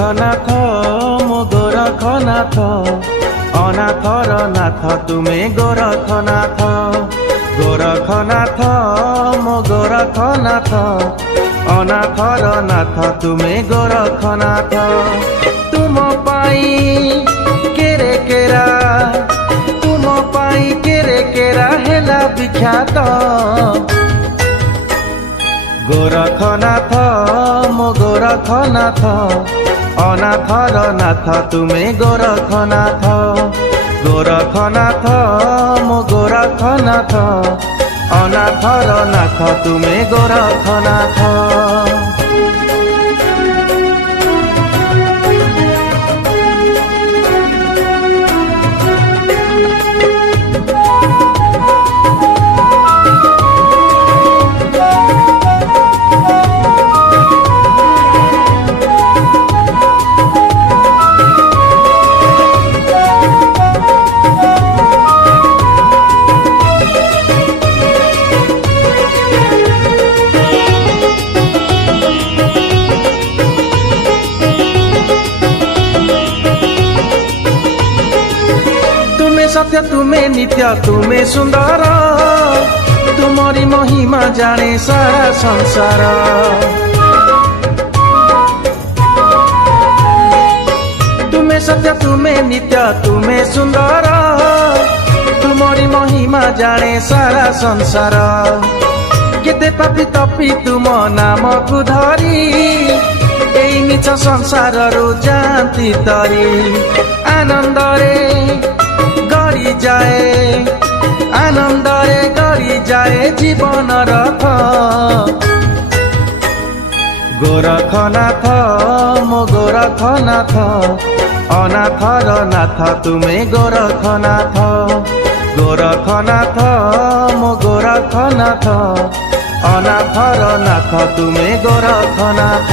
গোরখনাথ মো গোরখনাথ অনাথর নাথ তুমি গোরখনাথ গোরখনাথ মো গোরখনাথ অনাথর নাথ তুমি গোরখনাথ তুম পাই কেরে কেরা তুম পাই কেরে কেরা হেলা বিখ্যাত গোরখনাথ মো গোরখনাথ অনাথর নাথ তুমি গোরখনাথ গোরখনাথ মো গোরখনাথ অনাথর নাথ তুমি গোরখনাথ। सत्य तुम्हें नित्य तुम्हें सुंदर तुम्हारी महिमा जाने सारा संसार तुम्हें सत्य तुम्हें नित्य तुम्हें सुंदर तुम्हारी महिमा जाने सारा संसार केते पापी तपी तुम नाम को धरी एई नीच संसार रु जाती तरी आनंद रे गरी जाए आनंदरे गरी जाए जीवन रथ गोरखनाथ मो गोरखनाथ अनाथर नाथ तुमे गोरखनाथ गोरखनाथ मो गोरखनाथ अनाथर नाथ तुमे गोरखनाथ।